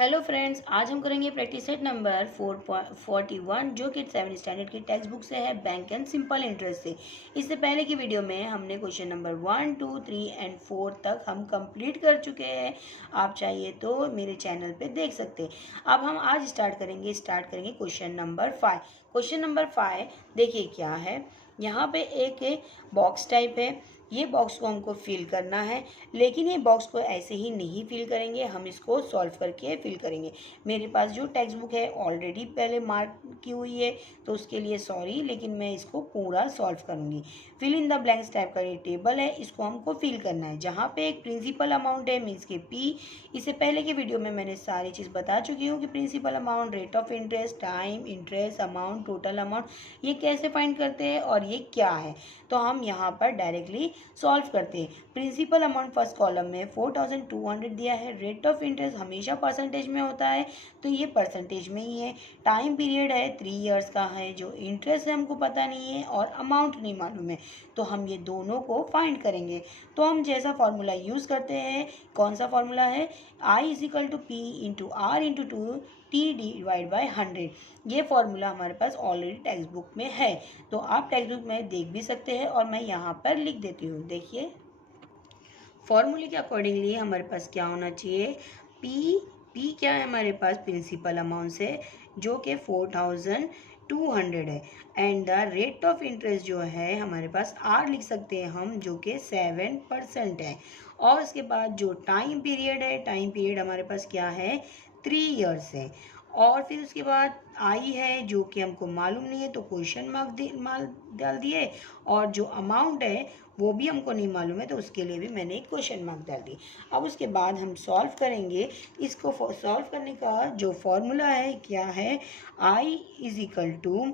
Hello friends, आज हम करेंगे प्रैक्टिस सेट नंबर 441 जो कि 7 स्टैंडर्ड की टेक्स्ट बुक से है, बैंक एंड सिंपल इंटरेस्ट से। इससे पहले की वीडियो में हमने क्वेश्चन नंबर 1, 2, 3 एंड 4 तक हम कंप्लीट कर चुके हैं। आप चाहिए तो मेरे चैनल पे देख सकते हैं। अब हम आज स्टार्ट करेंगे क्वेश्चन नंबर 5। क्वेश्चन नंबर 5 देखिए क्या है। यहाँ पे एक बॉक्स टाइप है। ये बॉक्स को हमको फिल करना है, लेकिन ये बॉक्स को ऐसे ही नहीं फिल करेंगे, हम इसको सॉल्व करके फिल करेंगे। मेरे पास जो टेक्स्ट बुक है ऑलरेडी पहले मार्क की हुई है, तो उसके लिए सॉरी, लेकिन मैं इसको पूरा सॉल्व करूँगी। Fill in the blanks type का ये टेबल है, इसको हमको फिल करना है। जहाँ पे एक प्रिंसिपल अमाउंट है मीन्स के पी। इससे पहले की वीडियो में मैंने सारी चीज़ बता चुकी हूँ कि principal amount, rate of interest, time, interest, amount, total amount, ये कैसे फाइंड करते हैं और ये क्या है। तो हम यहाँ पर डायरेक्टली सॉल्व करते हैं। प्रिंसिपल अमाउंट फर्स्ट कॉलम में 4200 दिया है। रेट ऑफ इंटरेस्ट हमेशा परसेंटेज में होता है, तो ये परसेंटेज में ही है। टाइम पीरियड है 3 इयर्स का है। जो इंटरेस्ट है हमको पता नहीं है और अमाउंट नहीं मालूम है, तो हम ये दोनों को फाइंड करेंगे। तो हम जैसा फॉर्मूला यूज़ करते हैं, कौन सा फॉर्मूला है, I is equal to P into R into to T divide by 100। ये फॉर्मूला हमारे पास ऑलरेडी टेक्स्ट बुक में है, तो आप टेक्स्ट बुक में देख भी सकते हैं और मैं यहाँ पर लिख देती हूँ। देखिए फॉर्मूले के अकॉर्डिंगली हमारे पास क्या होना चाहिए, पी क्या है हमारे पास, प्रिंसिपल अमाउंट से, जो कि 4200 है। And the rate of interest जो है हमारे पास आर लिख सकते हैं हम, जो कि 7% है। और उसके बाद जो टाइम पीरियड है, टाइम पीरियड हमारे पास क्या है, 3 इयर्स है। और फिर उसके बाद आई है जो कि हमको मालूम नहीं है, तो क्वेश्चन मार्क डाल दिए। और जो अमाउंट है वो भी हमको नहीं मालूम है, तो उसके लिए भी मैंने एक क्वेश्चन मार्क डाल दी। अब उसके बाद हम सॉल्व करेंगे। इसको सॉल्व करने का जो फॉर्मूला है क्या है, I is equal to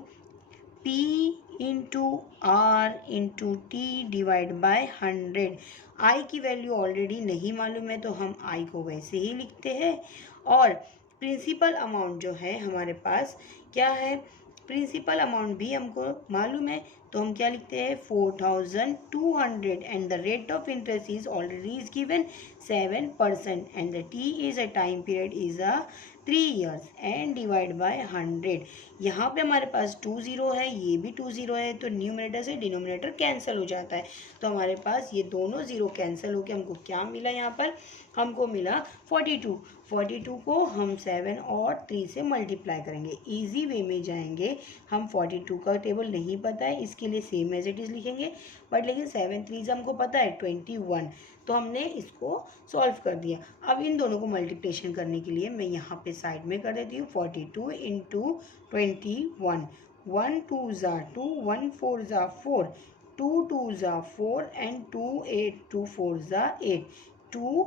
P into R into T divide by 100। I की वैल्यू ऑलरेडी नहीं मालूम है, तो हम आई को वैसे ही लिखते हैं। और प्रिंसिपल अमाउंट जो है हमारे पास क्या है, प्रिंसिपल अमाउंट भी हमको मालूम है, तो हम क्या लिखते हैं, 4200। And the rate of interest is already is given 7%। And the T is a time period is a 3 years and divide by 100। यहाँ पे हमारे पास 20 है, ये भी 20 है, तो न्यूमरेटर से डिनोमिनेटर कैंसिल हो जाता है। तो हमारे पास ये दोनों जीरो कैंसिल होकर हमको क्या मिला, यहाँ पर हमको मिला 42। 42 को हम 7 और 3 से मल्टीप्लाई करेंगे, इजी वे में जाएंगे। हम 42 का टेबल नहीं पता है, इसके लिए सेम एज इट इज लिखेंगे, बट लेकिन 7 3 से हमको पता है 21, तो हमने इसको सॉल्व कर दिया। अब इन दोनों को मल्टीप्लिकेशन करने के लिए मैं यहाँ पे साइड में कर देती हूँ, 42 इंटू 21, 1 2 ज़ा 2, 1 4 ज़ा 4, 2 2 ज़ा 4 एंड 2 8 2 4 ज़ा 8, 2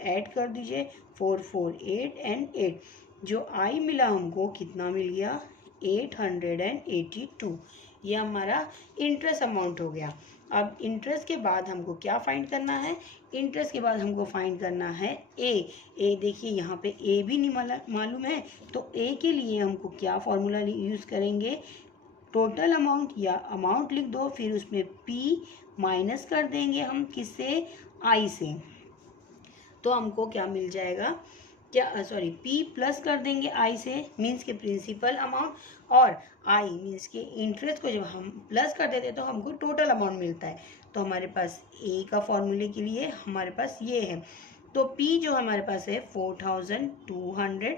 ऐड कर दीजिए, 4 4 8 एंड 8। जो आई मिला हमको कितना मिल गया, 882। ये हमारा इंटरेस्ट अमाउंट हो गया। अब इंटरेस्ट के बाद हमको क्या फाइंड करना है, इंटरेस्ट के बाद हमको फाइंड करना है ए देखिए यहाँ पे ए भी नहीं मालूम है, तो ए के लिए हमको क्या फॉर्मूला यूज़ करेंगे, टोटल अमाउंट या अमाउंट लिख दो, फिर उसमें पी माइनस कर देंगे हम किससे, आई से। तो हमको क्या मिल जाएगा, क्या सॉरी पी प्लस कर देंगे आई से, मीन्स के प्रिंसिपल अमाउंट, और आई मीन्स के इंटरेस्ट को जब हम प्लस कर देते हैं तो हमको टोटल अमाउंट मिलता है। तो हमारे पास ए का फॉर्मूले के लिए हमारे पास ये है। तो पी जो हमारे पास है 4200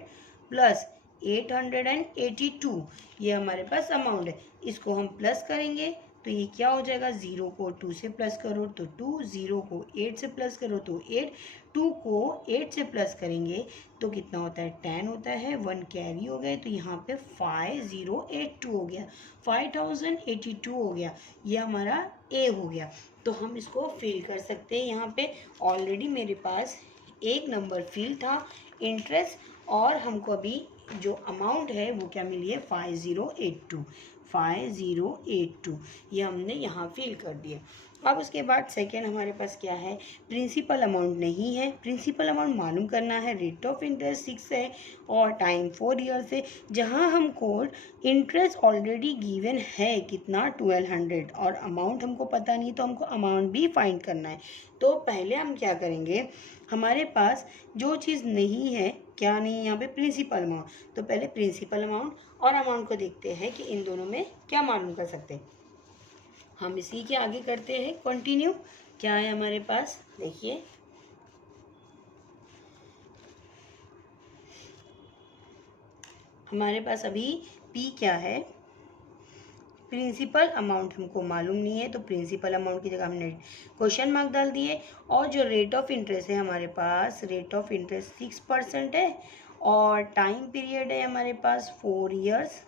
प्लस 882, ये हमारे पास अमाउंट है। इसको हम प्लस करेंगे तो ये क्या हो जाएगा, 0 को 2 से प्लस करो तो 2, 0 को 8 से प्लस करो तो 8, 2 को 8 से प्लस करेंगे तो कितना होता है, 10 होता है, 1 कैरी हो गए, तो यहाँ पे 5082 हो गया, 5082 हो गया। ये हमारा ए हो गया। तो हम इसको फिल कर सकते हैं। यहाँ पे ऑलरेडी मेरे पास एक नंबर फिल था, इंटरेस्ट, और हमको अभी जो अमाउंट है वो क्या मिली है, 5082, 5082, ये हमने यहाँ फिल कर दिया। अब उसके बाद सेकेंड हमारे पास क्या है, प्रिंसिपल अमाउंट नहीं है। प्रिंसिपल अमाउंट मालूम करना है, रेट ऑफ इंटरेस्ट 6 है और टाइम 4 ईयर्स है। जहाँ हमको इंटरेस्ट ऑलरेडी गिवन है कितना, 1200, और अमाउंट हमको पता नहीं, तो हमको अमाउंट भी फाइंड करना है। तो पहले हम क्या करेंगे, हमारे पास जो चीज़ नहीं है क्या नहीं है यहाँ पे, प्रिंसिपल अमाउंट। तो पहले प्रिंसिपल अमाउंट और अमाउंट को देखते हैं कि इन दोनों में क्या मालूम कर सकते हैं। हम इसी के आगे करते हैं कंटिन्यू। क्या है हमारे पास, देखिए हमारे पास अभी P क्या है, प्रिंसिपल अमाउंट हमको मालूम नहीं है, तो प्रिंसिपल अमाउंट की जगह हमने क्वेश्चन मार्क डाल दिए। और जो रेट ऑफ इंटरेस्ट है हमारे पास, रेट ऑफ इंटरेस्ट 6% है और टाइम पीरियड है हमारे पास 4 ईयर्स।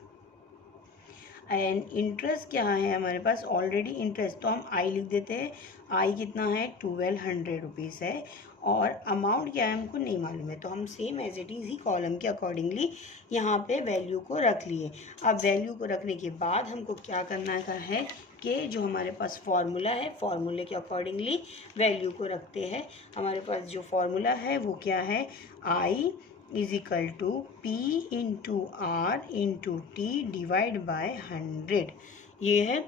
एंड इंटरेस्ट क्या है हमारे पास, ऑलरेडी इंटरेस्ट तो हम आई लिख देते हैं। आई कितना है, 1200 रुपीज़ है। और अमाउंट क्या है हमको नहीं मालूम है, तो हम सेम एज इट इज़ ही कॉलम के अकॉर्डिंगली यहाँ पे वैल्यू को रख लिए। अब वैल्यू को रखने के बाद हमको क्या करना है कि जो हमारे पास फॉर्मूला है, फॉर्मूले के अकॉर्डिंगली वैल्यू को रखते हैं। हमारे पास जो फॉर्मूला है वो क्या है, I is equal to P into R into T divide by 100, ये है।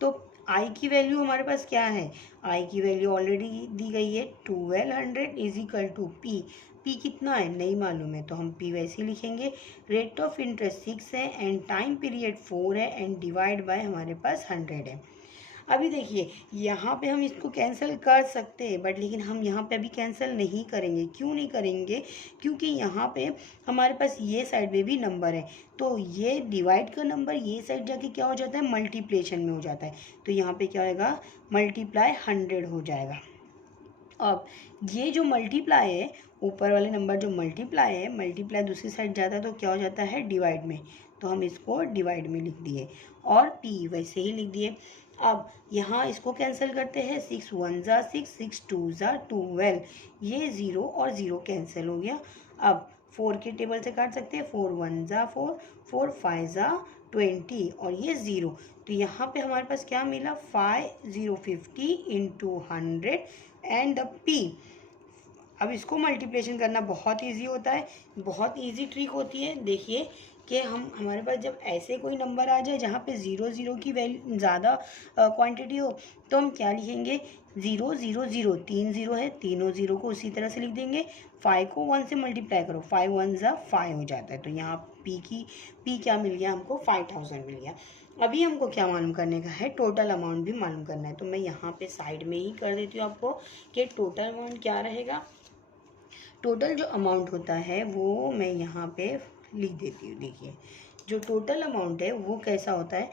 तो आई की वैल्यू हमारे पास क्या है, आई की वैल्यू ऑलरेडी दी गई है 1200 is equal to P. P कितना है नहीं मालूम है, तो हम पी वैसे ही लिखेंगे। रेट ऑफ इंटरेस्ट 6 है एंड टाइम पीरियड 4 है एंड डिवाइड बाय हमारे पास 100 है। अभी देखिए यहाँ पे हम इसको कैंसिल कर सकते हैं, बट लेकिन हम यहाँ पे अभी कैंसिल नहीं करेंगे। क्यों नहीं करेंगे, क्योंकि यहाँ पे हमारे पास ये साइड में भी नंबर है, तो ये डिवाइड का नंबर ये साइड जाके क्या हो जाता है, मल्टीप्लिकेशन में हो जाता है। तो यहाँ पे क्या होगा, मल्टीप्लाई 100 हो जाएगा। अब ये जो मल्टीप्लाई है, ऊपर वाले नंबर जो मल्टीप्लाई है, मल्टीप्लाई दूसरी साइड जाता है तो क्या हो जाता है, डिवाइड में। तो हम इसको डिवाइड में लिख दिए और पी वैसे ही लिख दिए। अब यहाँ इसको कैंसिल करते हैं, 6 1 ज़ा 6, 6 2 ज़ा 12, ये 0 और 0 कैंसिल हो गया। अब 4 के टेबल से काट सकते हैं, 4 1 ज़ा 4, 4 5 ज़ा 20 और ये 0। तो यहाँ पे हमारे पास क्या मिला, 5050 इंटू 100 एंड द पी। अब इसको मल्टीप्लिकेशन करना बहुत इजी होता है, बहुत इजी ट्रिक होती है। देखिए कि हमारे पास जब ऐसे कोई नंबर आ जाए जहाँ पे 0 0 की वैल्यू ज़्यादा क्वांटिटी हो, तो हम क्या लिखेंगे, 0 0 0, 3 0 है, तीनों 0 को उसी तरह से लिख देंगे। 5 को 1 से मल्टीप्लाई करो, 5 1 ज़ा 5 हो जाता है। तो यहाँ पी क्या मिल गया हमको, 5000 मिल गया। अभी हमको क्या मालूम करने का है, टोटल अमाउंट भी मालूम करना है। तो मैं यहाँ पे साइड में ही कर देती हूँ आपको कि टोटल अमाउंट क्या रहेगा। टोटल जो अमाउंट होता है वो मैं यहाँ पे लिख देती हूँ। देखिए जो टोटल अमाउंट है वो कैसा होता है,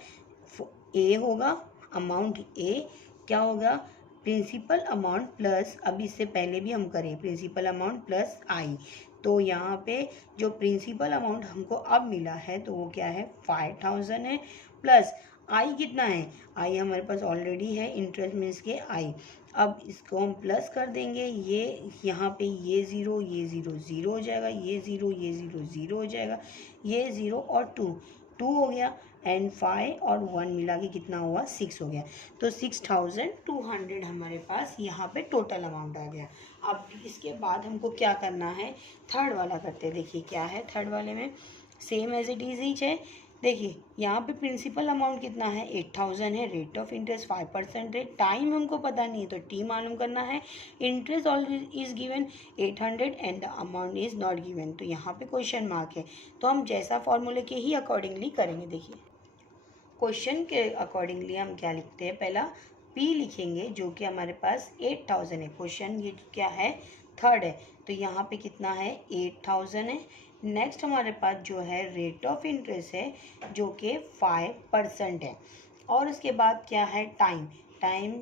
ए होगा, अमाउंट ए क्या होगा, प्रिंसिपल अमाउंट प्लस, अब इससे पहले भी हम करें, प्रिंसिपल अमाउंट प्लस आई। तो यहाँ पे जो प्रिंसिपल अमाउंट हमको अब मिला है तो वो क्या है, 5000 है, प्लस आई कितना है, आई हमारे पास ऑलरेडी है, इंटरेस्ट मीन्स के आई। अब इसको हम प्लस कर देंगे, ये यहाँ पे ये ज़ीरो ज़ीरो हो जाएगा, ये ज़ीरो 0 हो जाएगा, ये 0 और 2 हो गया, एंड 5 और 1 मिला के कितना हुआ, 6 हो गया। तो 6200 हमारे पास यहाँ पे टोटल अमाउंट आ गया। अब इसके बाद हमको क्या करना है, थर्ड वाला करते हैं। देखिए क्या है थर्ड वाले में, same as it is each है। देखिए यहाँ पे प्रिंसिपल अमाउंट कितना है, 8000 है, रेट ऑफ इंटरेस्ट 5% है, टाइम हमको पता नहीं है तो टी मालूम करना है, interest already is given 800 and the amount is not given. तो यहाँ पे क्वेश्चन मार्क है, तो हम जैसा फॉर्मूले के ही अकॉर्डिंगली करेंगे। देखिए क्वेश्चन के अकॉर्डिंगली हम क्या लिखते हैं, पहला पी लिखेंगे जो कि हमारे पास 8000 है, क्वेश्चन ये क्या है थर्ड है, तो यहाँ पे कितना है 8000 है। नेक्स्ट हमारे पास जो है रेट ऑफ इंटरेस्ट है जो कि 5% है, और उसके बाद क्या है टाइम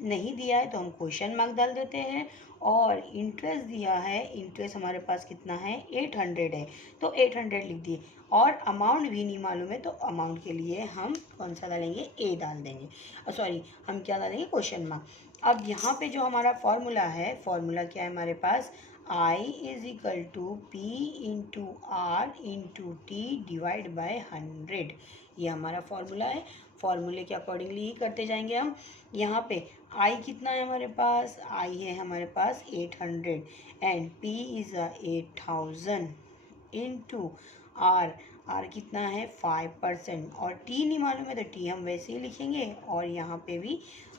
नहीं दिया है तो हम क्वेश्चन मार्क डाल देते हैं, और इंटरेस्ट दिया है, इंटरेस्ट हमारे पास कितना है 800 है तो 800 लिख दिए, और अमाउंट भी नहीं मालूम है तो अमाउंट के लिए हम कौन सा डालेंगे, ए डाल देंगे, सॉरी हम क्या डालेंगे, क्वेश्चन मार्क। अब यहाँ पे जो हमारा फॉर्मूला है, फॉर्मूला क्या है हमारे पास, I is equal to P into R into T divide by 100, ये हमारा फॉर्मूला है। फॉर्मूले के अकॉर्डिंगली ही करते जाएंगे हम। यहाँ पे आई कितना है हमारे पास, आई है हमारे पास 800 and P is 8000 into R कितना है 5%, और टी नहीं मालूम है तो टी हम वैसे ही लिखेंगे, और यहाँ पे भी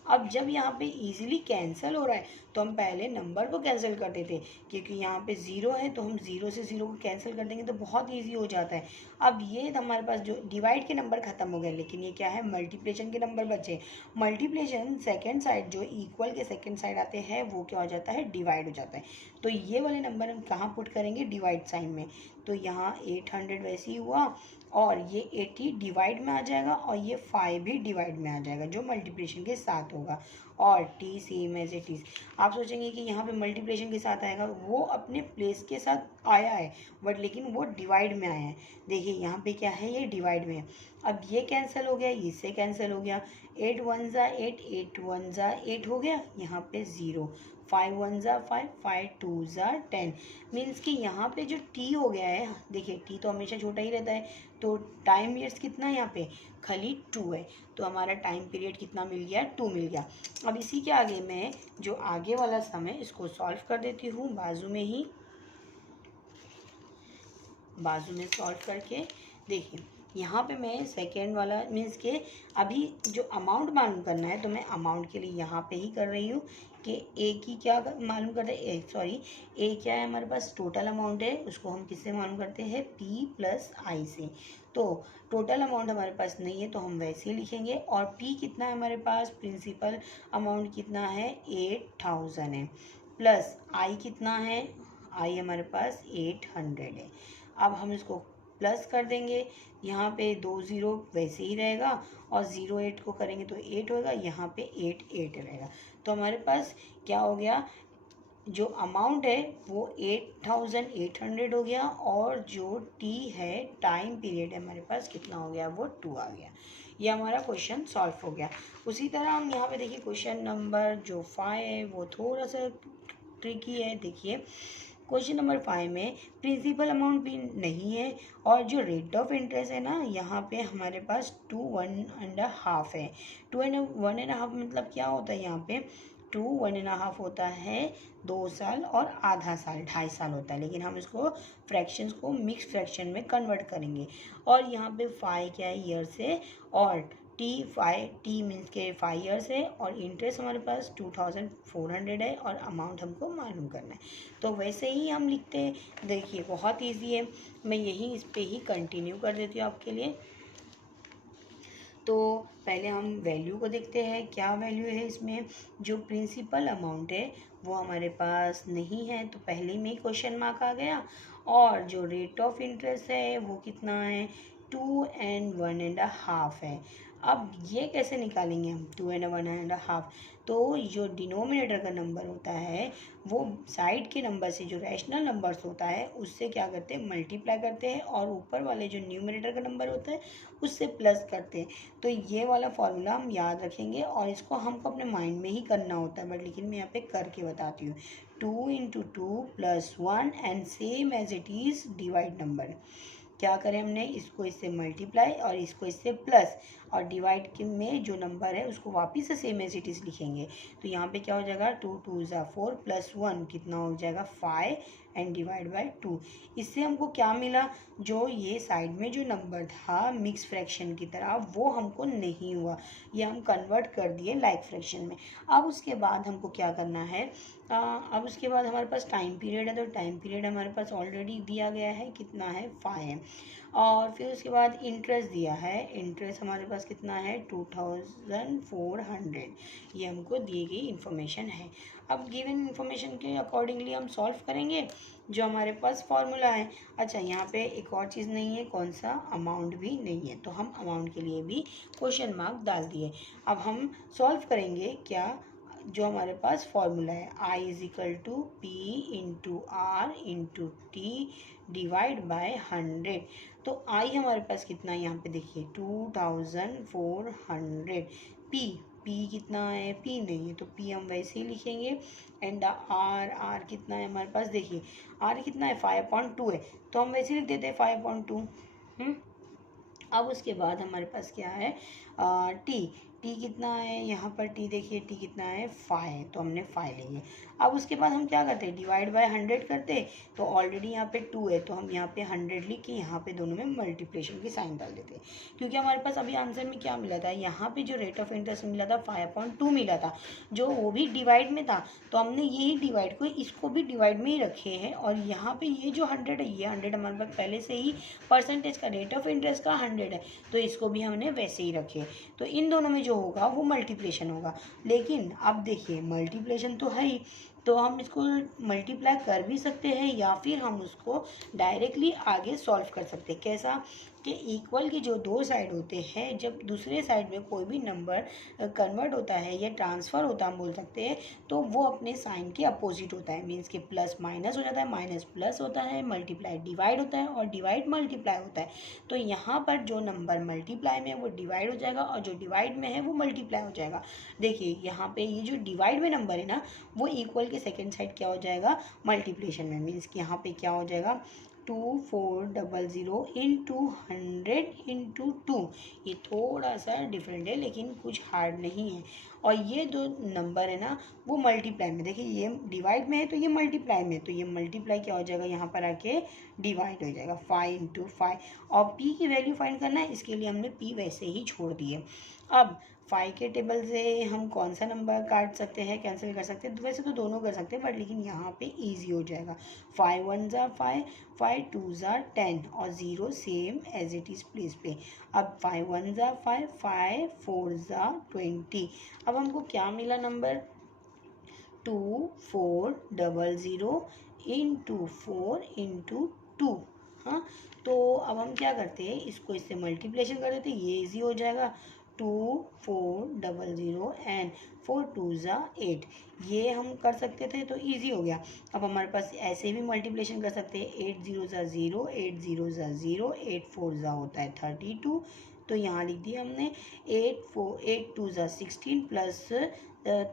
अब जब यहाँ पे इजीली कैंसिल हो रहा है तो हम पहले नंबर को कैंसिल कर देते हैं, क्योंकि यहाँ पे ज़ीरो है तो हम ज़ीरो से ज़ीरो को कैंसिल कर देंगे तो बहुत ईजी हो जाता है। अब ये हमारे पास जो डिवाइड के नंबर ख़त्म हो गए, लेकिन ये क्या है, मल्टीप्लिकेशन के नंबर बचे। मल्टीप्लिकेशन सेकेंड साइड जो इक्वल के सेकेंड साइड आते हैं वो क्या हो जाता है, डिवाइड हो जाता है। तो ये वाले नंबर हम कहाँ पुट करेंगे, डिवाइड साइन में। तो यहाँ 800 वैसे ही हुआ, और ये 80 डिवाइड में आ जाएगा, और ये 5 भी डिवाइड में आ जाएगा जो मल्टीप्लिकेशन के साथ होगा। और T same as it is. आप सोचेंगे कि यहाँ पे मल्टीप्लिकेशन के साथ आएगा, वो अपने प्लेस के साथ आया है बट लेकिन वो डिवाइड में आया है। देखिए यहाँ पे क्या है, ये डिवाइड में है। अब ये कैंसिल हो गया, इससे कैंसिल हो गया। 8 1 ज़ा 8, 8 1 ज़ा 8 हो गया, यहाँ पे 0। 5 1 ज़ा 5, 5 2 ज़ा 10। मीन्स कि यहाँ पे जो टी हो गया है, देखिए टी तो हमेशा छोटा ही रहता है, तो टाइम ईयर्स कितना है यहाँ पे, खाली 2 है। तो हमारा टाइम पीरियड कितना मिल गया, 2 मिल गया। अब इसी के आगे मैं जो आगे वाला सम है इसको सॉल्व कर देती हूँ बाजू में ही, बाजू में सॉल्व करके। देखिए यहाँ पे मैं सेकेंड वाला मीन्स के अभी जो अमाउंट मालूम करना है तो मैं अमाउंट के लिए यहाँ पे ही कर रही हूँ कि ए की क्या मालूम करते हैं, सॉरी ए क्या है हमारे पास, टोटल अमाउंट है, उसको हम किससे मालूम करते हैं, पी प्लस आई से। तो टोटल अमाउंट हमारे पास नहीं है तो हम वैसे ही लिखेंगे। और पी कितना है हमारे पास, प्रिंसिपल अमाउंट कितना है, 8000 है, प्लस आई कितना है, आई हमारे पास 800 है। अब हम इसको प्लस कर देंगे, यहाँ पे 2 0 वैसे ही रहेगा, और 0 8 को करेंगे तो 8 होगा, यहाँ पे 8 8 रहेगा। तो हमारे पास क्या हो गया, जो अमाउंट है वो 8800 हो गया, और जो टी है टाइम पीरियड है हमारे पास कितना हो गया, वो 2 आ गया। ये हमारा क्वेश्चन सॉल्व हो गया। उसी तरह हम यहाँ पे देखिए क्वेश्चन नंबर जो 5 है वो थोड़ा सा ट्रिकी है। देखिए क्वेश्चन नंबर 5 में प्रिंसिपल अमाउंट भी नहीं है, और जो रेट ऑफ इंटरेस्ट है ना, यहाँ पे हमारे पास 2 1.5 है। 2 1.5 मतलब क्या होता है, यहाँ पे 2 1.5 होता है 2 साल, और आधा साल 2.5 साल होता है, लेकिन हम इसको फ्रैक्शंस को मिक्स फ्रैक्शन में कन्वर्ट करेंगे। और यहाँ पे 5 क्या है, ईयर से, और टी मीन्स के 5 ईयर्स है, और इंटरेस्ट हमारे पास 2400 है, और अमाउंट हमको मालूम करना है। तो वैसे ही हम लिखते हैं। देखिए बहुत इजी है, मैं यही इस पे ही कंटिन्यू कर देती हूँ आपके लिए। तो पहले हम वैल्यू को देखते हैं, क्या वैल्यू है इसमें। जो प्रिंसिपल अमाउंट है वो हमारे पास नहीं है, तो पहले में ही क्वेश्चन मार्क आ गया। और जो रेट ऑफ इंटरेस्ट है वो कितना है, 2 and 1.5 है। अब ये कैसे निकालेंगे हम, 2 and 1.5। तो जो डिनोमिनेटर का नंबर होता है वो साइड के नंबर से, जो रैशनल नंबर्स होता है उससे क्या करते हैं, मल्टीप्लाई करते हैं, और ऊपर वाले जो न्यूमिनेटर का नंबर होता है उससे प्लस करते हैं। तो ये वाला फॉर्मूला हम याद रखेंगे, और इसको हमको अपने माइंड में ही करना होता है, बट लेकिन मैं यहाँ पे करके बताती हूँ। 2 × 2 + 1 and same as it is divide number. क्या करें हमने, इसको इससे मल्टीप्लाई और इसको इससे प्लस, और डिवाइड के में जो नंबर है उसको वापस से सेम एज इट इज़ लिखेंगे। तो यहाँ पे क्या हो जाएगा, 2 2 ज़ा 4 + 1 कितना हो जाएगा, 5 एंड डिवाइड बाय 2। इससे हमको क्या मिला, जो ये साइड में जो नंबर था मिक्स फ्रैक्शन की तरह वो हमको नहीं हुआ, ये हम कन्वर्ट कर दिए लाइक फ्रैक्शन में। अब उसके बाद हमको क्या करना है, अब उसके बाद हमारे पास टाइम पीरियड है, तो टाइम पीरियड हमारे पास ऑलरेडी दिया गया है, कितना है, 5। और फिर उसके बाद इंटरेस्ट दिया है, इंटरेस्ट हमारे पास कितना है, 2400, ये हमको दी गई इन्फॉर्मेशन है। अब गिवन इन्फॉर्मेशन के अकॉर्डिंगली हम सॉल्व करेंगे जो हमारे पास फॉर्मूला है। अच्छा यहाँ पे एक और चीज़ नहीं है, कौन सा, अमाउंट भी नहीं है, तो हम अमाउंट के लिए भी क्वेश्चन मार्क डाल दिए। अब हम सॉल्व करेंगे क्या, जो हमारे पास फॉर्मूला है, I = P × R × T divide by 100। तो I हमारे पास कितना है, यहाँ पे देखिए 2400। P कितना है, P नहीं है तो P हम वैसे ही लिखेंगे। एंड R कितना है हमारे पास, देखिए R कितना है, 5.2 है, तो हम वैसे ही लिख देते हैं 5.2। अब उसके बाद हमारे पास क्या है, टी टी कितना है यहाँ पर, टी देखिए टी कितना है 5, तो हमने 5 लेंगे। अब उसके बाद हम क्या करते हैं, डिवाइड बाय 100 करते, तो ऑलरेडी यहाँ पे 2 है, तो हम यहाँ पे 100 लिख के यहाँ पे दोनों में मल्टीप्लिकेशन की साइन डाल देते हैं, क्योंकि हमारे पास अभी आंसर में क्या मिला था, यहाँ पे जो रेट ऑफ इंटरेस्ट मिला था 5/2 मिला था, जो वो भी डिवाइड में था, तो हमने यही डिवाइड को इसको भी डिवाइड में ही रखे हैं। और यहाँ पे ये जो 100 है, ये 100 हमारे पास पहले से ही परसेंटेज का रेट ऑफ इंटरेस्ट का 100 है, तो इसको भी हमने वैसे ही रखे। तो इन दोनों में जो होगा वो मल्टीप्लिकेशन होगा। लेकिन अब देखिए मल्टीप्लिकेशन तो है ही, तो हम इसको मल्टीप्लाई कर भी सकते हैं या फिर हम उसको डायरेक्टली आगे सॉल्व कर सकते हैं। कैसा कि इक्वल की जो दो साइड होते हैं, जब दूसरे साइड में कोई भी नंबर कन्वर्ट होता है या ट्रांसफ़र होता है हम बोल सकते हैं, तो वो अपने साइन के अपोजिट होता है। मीन्स कि प्लस माइनस हो जाता है, माइनस प्लस होता है, मल्टीप्लाई डिवाइड होता है और डिवाइड मल्टीप्लाई होता है। तो यहाँ पर जो नंबर मल्टीप्लाई में है वो डिवाइड हो जाएगा और जो डिवाइड में है वो मल्टीप्लाई हो जाएगा। देखिए यहाँ पे ये जो डिवाइड में नंबर है ना, वो इक्वल के सेकेंड साइड क्या हो जाएगा, मल्टीप्लिकेशन में। मीन्स कि यहाँ पे क्या हो जाएगा, 2400 इंटू 100 इंटू 2। ये थोड़ा सा डिफरेंट है लेकिन कुछ हार्ड नहीं है। और ये जो नंबर है ना वो मल्टीप्लाई में, देखिए ये डिवाइड में है तो ये मल्टीप्लाई में, तो ये मल्टीप्लाई क्या हो जाएगा, यहाँ पर आके डिवाइड हो जाएगा 5 इंटू 5। और पी की वैल्यू फाइंड करना है, इसके लिए हमने पी वैसे ही छोड़ दिए। अब 5 के टेबल से हम कौन सा नंबर काट सकते हैं, कैंसिल कर सकते हैं, तो वैसे तो दोनों कर सकते हैं, बट लेकिन यहाँ पे इजी हो जाएगा। 5 1 ज़ा 5, 5 2 ज़ा 10 और 0 same as it is place पे। अब 5 1 ज़ा 5, 5 4 ज़ा 20। अब हमको क्या मिला नंबर, 2400 इंटू 4 इंटू 2। हाँ, तो अब हम क्या करते हैं, इसको इससे मल्टीप्लिकेशन कर देते हैं, ये इजी हो जाएगा। 2400 एंड 4 2 ज़ा 8, ये हम कर सकते थे तो इजी हो गया। अब हमारे पास ऐसे भी मल्टीप्लिकेशन कर सकते हैं, 8 0 ज़ा 0, 8 0 ज़ा 0, 8 4 ज़ा होता है 32, तो यहाँ लिख दिया हमने 8 2 ज़ा 16 प्लस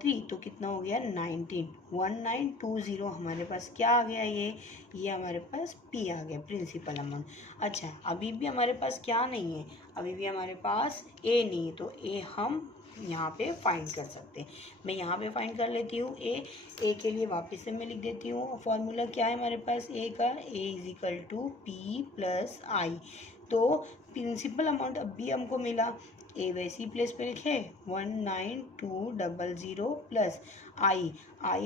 3, तो कितना हो गया 19, 1920 हमारे पास क्या आ गया, ये हमारे पास पी आ गया, प्रिंसिपल अमाउंट। अच्छा, अभी भी हमारे पास क्या नहीं है, अभी भी हमारे पास ए नहीं है, तो ए हम यहाँ पे फाइंड कर सकते हैं। मैं यहाँ पे फाइंड कर लेती हूँ ए के लिए वापस से मैं लिख देती हूँ। फॉर्मूला क्या है हमारे पास ए का, A is equal to P plus I. तो प्रिंसिपल अमाउंट अब भी हमको मिला, ए वैसी प्लेस पे लिखे 19200 प्लस आई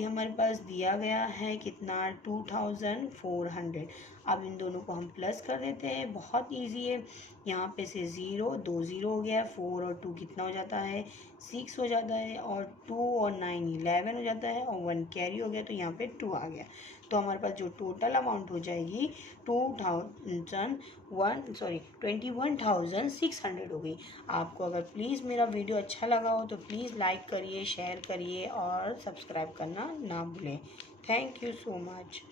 हमारे पास दिया गया है कितना, 2400। अब इन दोनों को हम प्लस कर देते हैं, बहुत इजी है। यहाँ पे से 0 2 0 हो गया, 4 और 2 कितना हो जाता है, 6 हो जाता है, और 2 और 9 11 हो जाता है, और 1 कैरी हो गया, तो यहाँ पे 2 आ गया। तो हमारे पास जो टोटल अमाउंट हो जाएगी 21,600 हो गई। आपको अगर प्लीज़ मेरा वीडियो अच्छा लगा हो तो प्लीज़ लाइक करिए, शेयर करिए और सब्सक्राइब करना ना भूलें। Thank you so much.